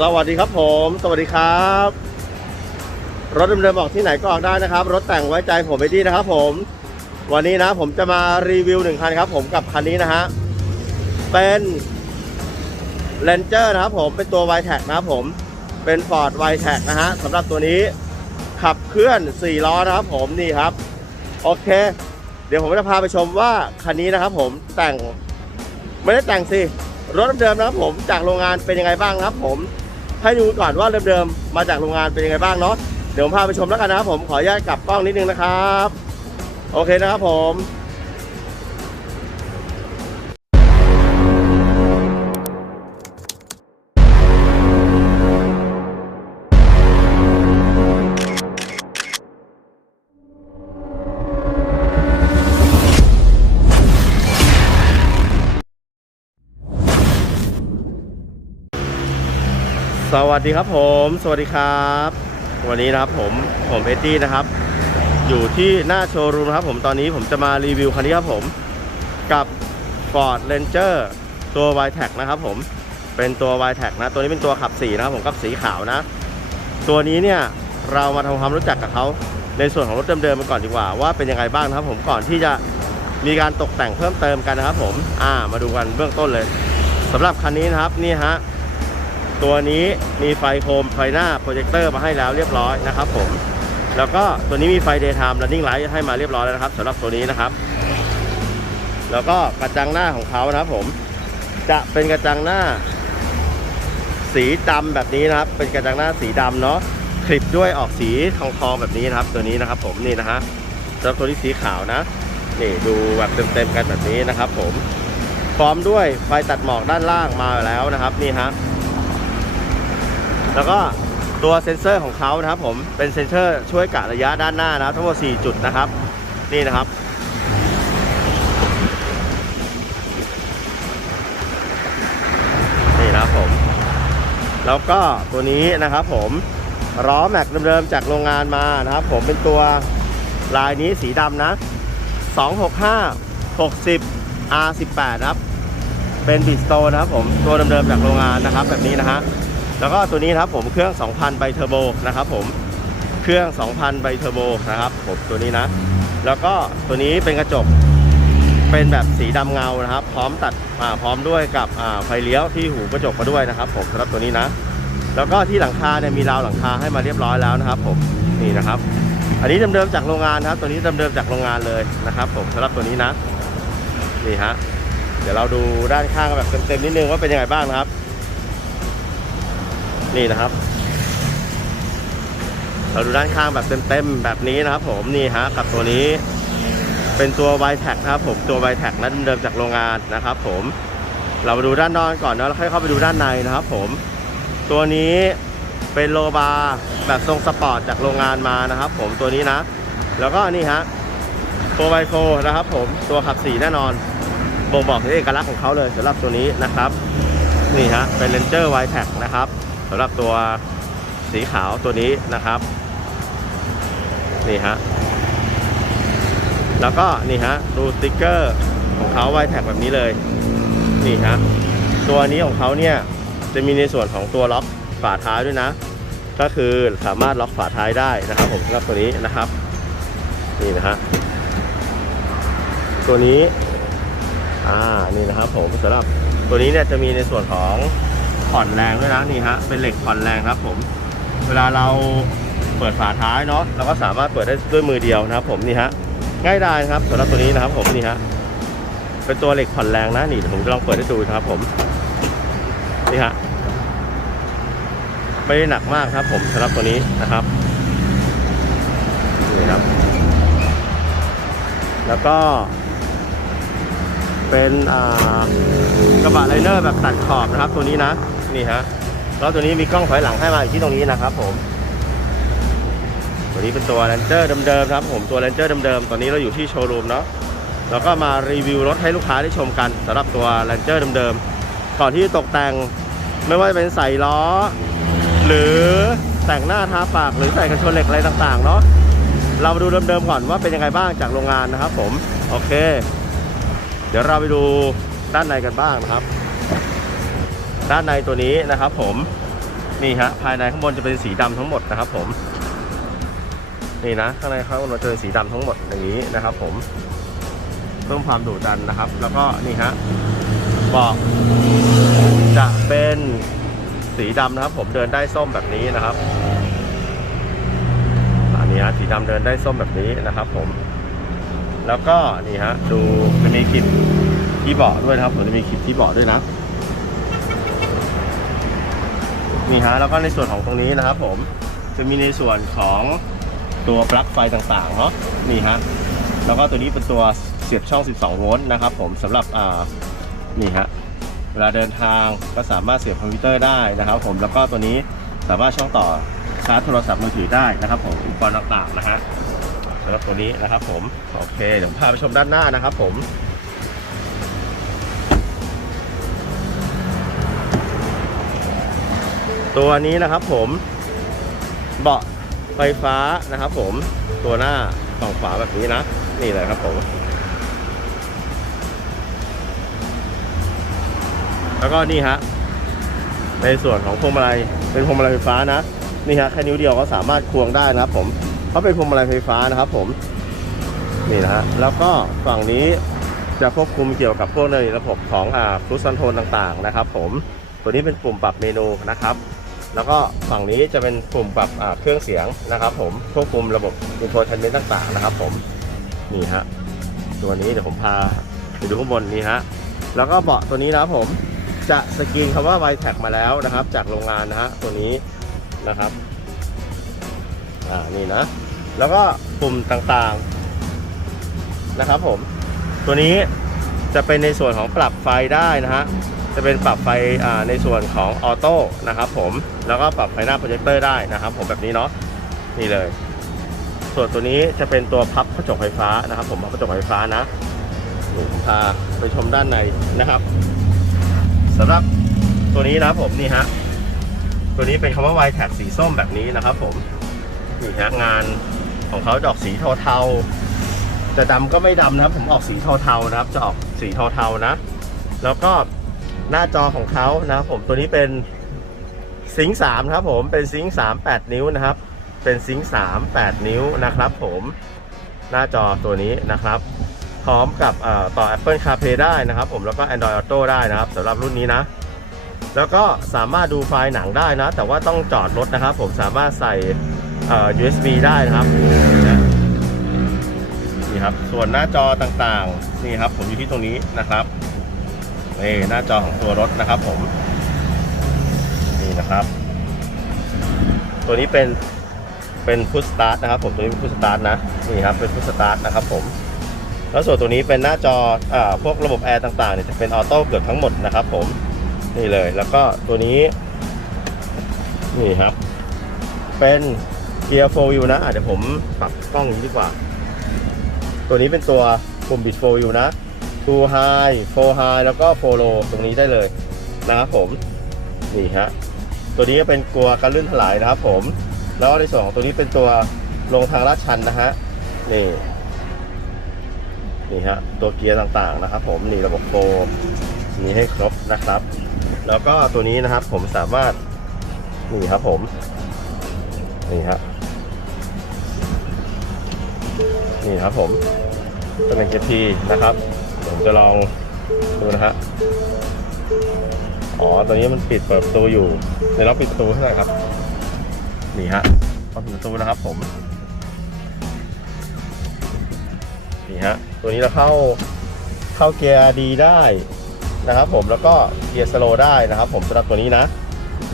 สวัสดีครับผม สวัสดีครับ รถเดิมๆออกที่ไหนก็ออกได้นะครับ รถแต่งไว้ใจผมไปที่นะครับผม วันนี้นะผมจะมารีวิวหนึ่งคันครับ ผมกับคันนี้นะฮะ เป็น Ranger นะครับผม เป็นตัว y t e c นะครับผม เป็น Ford y t e c นะฮะสำหรับตัวนี้ขับเคลื่อน 4 ล้อนะครับผมนี่ครับ โอเค เดี๋ยวผมจะพาไปชมว่าคันนี้นะครับผมแต่งไม่ได้แต่งสิรถเดิมนะครับผมจากโรงงานเป็นยังไงบ้างนะครับผม ให้ดูก่อนว่าเดิมๆมาจากโรงงานเป็นยังไงบ้างเนาะเดี๋ยวผมพาไปชมแล้วกันนะครับผมขออนุญาตกลับกล้องนิดนึงนะครับ โอเคนะครับผม สวัสดีครับผม สวัสดีครับ วันนี้นะครับผมผมเอ็ดดี้นะครับ อยู่ที่หน้าโชว์รูมครับ ผมตอนนี้ผมจะมารีวิวคันนี้ครับผมกับ Ford Ranger ตัว y t e c นะครับผมเป็นตัว y t e c นะ ตัวนี้เป็นตัวขับสีนะครับผมกับสีขาวนะ ตัวนี้เนี่ยเรามาทำความรู้จักกับเขาในส่วนของรถเดิมๆมาก่อนดีกว่า ว่าเป็นยังไงบ้างนะครับผมก่อนที่จะมีการตกแต่งเพิ่มเติมกันนะครับผมอ่ามาดูกันเบื้องต้นเลยสำหรับคันนี้นะครับนี่ฮะ ตัวนี้มีไฟโคมไฟหน้าโปรเจคเตอร์มาให้แล้วเรียบร้อยนะครับผม แล้วก็ตัวนี้มีไฟ daytime running light ให้มาเรียบร้อยแล้วนะครับสำหรับตัวนี้นะครับ แล้วก็กระจังหน้าของเขานะครับผม จะเป็นกระจังหน้า สีดำแบบนี้นะครับ เป็นกระจังหน้าสีดำเนาะคลิปด้วยออกสีทองทองแบบนี้นะครับ ตัวนี้นะครับผมนี่นะฮะสำหรับตัวนี้สีขาวนะนี่ดูแบบเต็มๆกันแบบนี้นะครับ ผมพร้อมด้วยไฟตัดหมอกด้านล่างมาแล้วนะครับ นี่ฮะ แล้วก็ตัวเซ็นเซอร์ของเขานะครับผมเป็นเซ็นเซอร์ช่วยกะระยะด้านหน้านะครับทั้งหมด 4 จุดนะครับ นี่นะครับ นี่นะครับผม แล้วก็ตัวนี้นะครับผมล้อแม็กเดิมๆจากโรงงานมานะครับผมเป็นตัวลายนี้สีดำนะ 265 60 R18 นะครับ เป็นบิสโตนะครับผมตัวเดิมๆจากโรงงานนะครับแบบนี้นะฮะ แล้วก็ตัวนี้นะครับผมเครื่อง 2,000 ไบเทอร์โบนะครับผมเครื่อง 2,000 ไบเทอร์โบนะครับผมตัวนี้นะ แล้วก็ตัวนี้เป็นกระจกเป็นแบบสีดำเงานะครับ พร้อมตัดพร้อมด้วยกับไฟเลี้ยวที่หูกระจกมาด้วยนะครับ ผมสำหรับตัวนี้นะ แล้วก็ที่หลังคาเนี่ยมีราวหลังคาให้มาเรียบร้อยแล้วนะครับ ผมนี่นะครับ อันนี้เดิมๆจากโรงงานนะครับ ตัวนี้เดิมๆจากโรงงานเลยนะครับ ผมสำหรับตัวนี้นะนี่ฮะเดี๋ยวเราดูด้านข้างแบบเต็มๆนิดนึงว่าเป็นยังไงบ้างนะครับ นี่นะครับ เราดูด้านข้างแบบเต็มๆแบบนี้นะครับ ผมนี่ฮะกับตัวนี้ เป็นตัว y t e c นะครับ ผมตัว y t e c นะเดิมจากโรงงานนะครับ ผม เรามาดูด้านนอกก่อนนะแล้วค่อยเข้าไปดูด้านในนะครับ ผม ตัวนี้เป็นโลบาร์แบบทรงสปอร์ตจากโรงงานมานะครับ ผมตัวนี้นะ แล้วก็นี่ฮะตัวไบโฟนะครับ ผมตัวขับสีแน่นอนบ่งบอกถึงเอกลักษณ์ของเขาเลยสำหรับตัวนี้นะครับ นี่ฮะเป็น Ranger y t e c นะครับ สำหรับตัวสีขาวตัวนี้นะครับ นี่ฮะ แล้วก็นี่ฮะ ดูสติกเกอร์ของเขา y t e c แบบนี้เลย นี่ฮะ ตัวนี้ของเขาเนี่ย จะมีในส่วนของตัวล็อกฝาท้ายด้วยนะ ก็คือสามารถล็อกฝาท้ายได้นะครับ ผมสำหรับตัวนี้นะครับ นี่นะฮะ ตัวนี้ อ่า นี่นะครับผมสำหรับตัวนี้เนี่ยจะมีในส่วนของ ผ่อนแรงด้วยนะนี่ฮะเป็นเหล็กผ่อนแรงครับผม เวลาเราเปิดฝาท้ายเนาะเราก็สามารถเปิดได้ด้วยมือเดียวนะครับ ผมนี่ฮะง่ายดายครับสำหรับตัวนี้นะครับ ผมนี่ฮะเป็นตัวเหล็กผ่อนแรงนะนี่เดี๋ยวผมจะลองเปิดให้ดูนะครับ ผมนี่ฮะไม่ได้หนักมากครับ ผมสำหรับตัวนี้นะครับนี่ครับ แล้วก็ เป็นกระบะไลเนอร์แบบตัดขอบนะครับ ตัวนี้นะ นี่ฮะแล้วตัวนี้มีกล้องถอยหลังให้มาอยู่ที่ตรงนี้นะครับ ผมตัวนี้เป็นตัวแรนเจอร์เดิมๆครับผมตัวแรนเจอร์เดิมๆตอนนี้เราอยู่ที่โชว์รูมเนาะแล้วก็มารีวิวรถให้ลูกค้าได้ชมกันสำหรับตัวแรนเจอร์เดิมๆก่อนที่จะตกแต่งไม่ว่าจะเป็นใส่ล้อ หรือแต่งหน้าทาปากหรือใส่กันชนเหล็กอะไรต่างๆเนาะเรามาดูเดิมๆก่อนว่าเป็นยังไงบ้างจากโรงงานนะครับ ผมโอเค เดี๋ยวเราไปดูด้านในกันบ้างนะครับ ด้านในตัวนี้นะครับ ผมนี่ฮะภายในข้างบนจะเป็นสีดำทั้งหมดนะครับ ผม นี่นะข้างในข้างบนจะเป็นสีดำทั้งหมดอย่างนี้นะครับ ผมเพิ่มความดุดันนะครับ แล้วก็นี่ฮะเบอกจะเป็นสีดำนะครับ ผมเดินได้ส้มแบบนี้นะครับอันนี้ฮะสีดำเดินได้ส้มแบบนี้นะครับ ผม แล้วก็นี่ฮะดูจะมีคลิปที่เบาะด้วยนะครับผมจะมีคลิปที่เบาะด้วยนะ นี่ฮะแล้วก็ในส่วนของตรงนี้นะครับผมจะมีในส่วนของตัวปลั๊กไฟต่างๆเนาะนี่ฮะแล้วก็ตัวนี้เป็นตัวเสียบช่อง 12 โวลต์นะครับผมสำหรับอ่านี่ฮะเวลาเดินทางก็สามารถเสียบคอมพิวเตอร์ได้นะครับ ผมแล้วก็ตัวนี้สามารถช่องต่อชาร์จโทรศัพท์มือถือได้นะครับ ผมอุปกรณ์ต่างๆนะฮะสำหรับตัวนี้นะครับผมโอเคเดี๋ยวพาไปชมด้านหน้านะครับผม ตัวนี้นะครับผมเบาะไฟฟ้านะครับผมตัวหน้าฝั่งขวาแบบนี้นะ นี่เลยครับผม แล้วก็นี่ฮะในส่วนของพวงมาลัยเป็นพวงมาลัยไฟฟ้านะนี่ฮะแค่นิ้วเดียวก็สามารถควงได้นะครับผมเพราะเป็นพวงมาลัยไฟฟ้านะครับผมนี่นะฮะแล้วก็ฝั่งนี้จะควบคุมเกี่ยวกับพวกในระบบของอ่าฟลูซันโทนต่างๆนะครับผมตัวนี้เป็นปุ่มปรับเมนูนะครับ แล้วก็ฝั่งนี้จะเป็นปุ่มปรับเครื่องเสียงนะครับ ผมควบคุมระบบอินโฟเทนเมนต์ต่างๆนะครับ ผมนี่ฮะตัวนี้เดี๋ยวผมพาไปดูข้างบนนี้ฮะแล้วก็เบาะตัวนี้นะครับผมจะสกรีนคำว่า v i t e c มาแล้วนะครับ จากโรงงานนะฮะตัวนี้นะครับอ่านี่นะ แล้วก็ปุ่มต่างๆนะครับ ผมตัวนี้จะเป็นในส่วนของปรับไฟได้นะฮะ จะเป็นปรับไฟในส่วนของออโต้นะครับผมแล้วก็ปรับไฟหน้าโปรเจคเตอร์ได้นะครับผมแบบนี้เนาะนี่เลย ส่วนตัวนี้จะเป็นตัวพับกระจกไฟฟ้านะครับ ผมพับกระจกไฟฟ้านะผมพาไปชมด้านในนะครับสำหรับตัวนี้นะผมนี่ฮะตัวนี้เป็นคำว่า y t a g สีส้มแบบนี้นะครับผมนี่ฮะงานของเขาจะออกสีเทาๆจะดำก็ไม่ดำนะครับ ผมออกสีเทาๆนะครับ จะออกสีเทาๆนะ แล้วก็ หน้าจอของเขานะครับผมตัวนี้เป็นซิงสามครับผมเป็นซิงสามแปดนิ้วนะครับ เป็นซิงสามแปดนิ้วนะครับ ผมหน้าจอตัวนี้นะครับ พร้อมกับต่อต่อ Apple CarPlay ได้นะครับ ผมแล้วก็ Android Auto ได้นะครับสำหรับรุ่นนี้นะ แล้วก็สามารถดูไฟล์หนังได้นะ แต่ว่าต้องจอดรถนะครับ ผมสามารถใส่ USB ได้นะครับนี่ครับส่วนหน้าจอต่างๆนี่ครับ ผมอยู่ที่ตรงนี้นะครับ นี่หน้าจอของตัวรถนะครับผม นี่นะครับ ตัวนี้เป็นเป็นพุชสตาร์ทนะครับผมตัวนี้เป็นพุชสตาร์ทนะนี่ครับเป็นพุชสตาร์ทนะครับผมแล้วส่วนตัวนี้เป็นหน้าจออ่าพวกระบบแอร์ต่างๆเนี่ยจะเป็นออโต้เกือบทั้งหมดนะครับผมนี่เลยแล้วก็ตัวนี้ นี่ครับ เป็นเกียร์โฟวิวนะอะเดี๋ยวผมปรับกล้องอย่างนี้ดีกว่า ตัวนี้เป็นตัวปุ่มบิดโฟวิวนะ ทูไฮโฟไฮแล้วก็โฟโลตรงนี้ได้เลยนะครับผม นี่ฮะ ตัวนี้ก็เป็นกลัวการลื่นถลายนะครับผม แล้วในส่วนของตัวนี้เป็นตัวลงทางลาดชันนะฮะ นี่ นี่ฮะ ตัวเกียร์ต่างๆนะครับผม นี่ระบบโฟมีให้ครบนะครับ แล้วก็ตัวนี้นะครับผมสามารถ นี่ครับผม นี่ฮะ นี่ครับผมจะเป็นเกียร์ทีนะครับ ผมจะลองดูนะฮะอ๋อตัวนี้มันปิดเปิดประตูอยู่เดี๋ยวเราปิดประตูให้หน่อยครับ นี่ฮะพอปิดประตูนะครับผม นี่ฮะ ตัวนี้เราเข้าเข้าเกียร์ดีได้นะครับผม แล้วก็เกียร์สโลว์ได้นะครับผมสำหรับตัวนี้นะ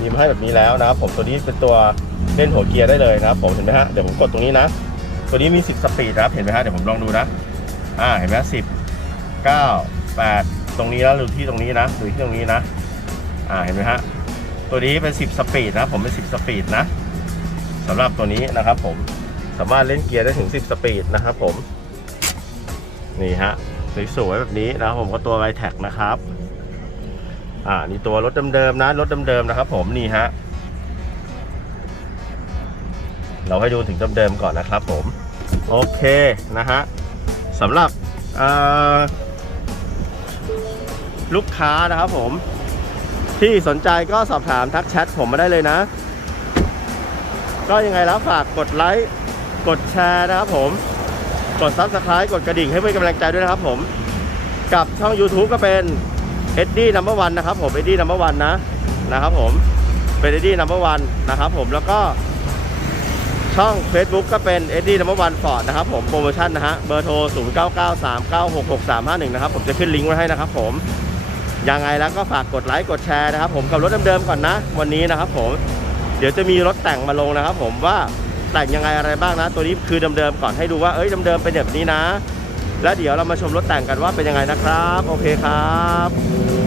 มีมาให้แบบนี้แล้วนะครับผมตัวนี้เป็นตัวเล่นหัวเกียร์ได้เลยนะครับผม เห็นไหมฮะ เดี๋ยวผมกดตรงนี้นะ ตัวนี้มี 10 สปีดนะครับ เห็นไหมฮะ เดี๋ยวผมลองดูนะ อ่า เห็นไหมสิบ เก้าแปดตรงนี้แล้วหรือที่ตรงนี้นะหรือที่ตรงนี้นะ อ่าเห็นไหมฮะตัวนี้เป็น 10 สปีดนะผมเป็น 10 สปีดนะสำหรับตัวนี้นะครับผมสามารถเล่นเกียร์ได้ถึง 10 สปีดนะครับผม นี่ฮะสวยๆแบบนี้นะครับผมก็ตัวไวแท็กนะครับ อ่านี่ตัวรถเดิมๆนะรถเดิมๆนะครับ ผมนี่ฮะเราให้ดูถึงเดิมๆก่อนนะครับผม โอเคนะฮะสำหรับเอ่อ ลูกค้านะครับผม ที่สนใจก็สอบถามทักแชทผมมาได้เลยนะ ก็ยังไงแล้วฝากกดไลค์กดแชร์นะครับผม กด Subscribe กดกระดิ่งให้เป็นกำลังใจด้วยนะครับผม กับช่อง YouTube ก็เป็น e d d i e Number One นะครับผม e d d i e Number One นะนะครับผมเป็น e d d i e Number One นะครับผมแล้วก็ช่อง Facebook ก็เป็น e d d i e Number One Ford นะครับผมโปรโมชั่นนะฮะเบอร์โทร 0993966351 นะครับผมจะขึ้นลิงก์ไว้ให้นะครับผม ยังไงแล้วก็ฝากกดไลค์กดแชร์นะครับ ผมกับรถเดิมๆก่อนนะ วันนี้นะครับผมเดี๋ยวจะมีรถแต่งมาลงนะครับ ผมว่าแต่งยังไงอะไรบ้างนะ ตัวนี้คือเดิมๆก่อนให้ดูว่าเอ้ยเดิมๆเป็นแบบนี้นะ แล้วเดี๋ยวเรามาชมรถแต่งกันว่าเป็นยังไงนะครับ โอเคครับ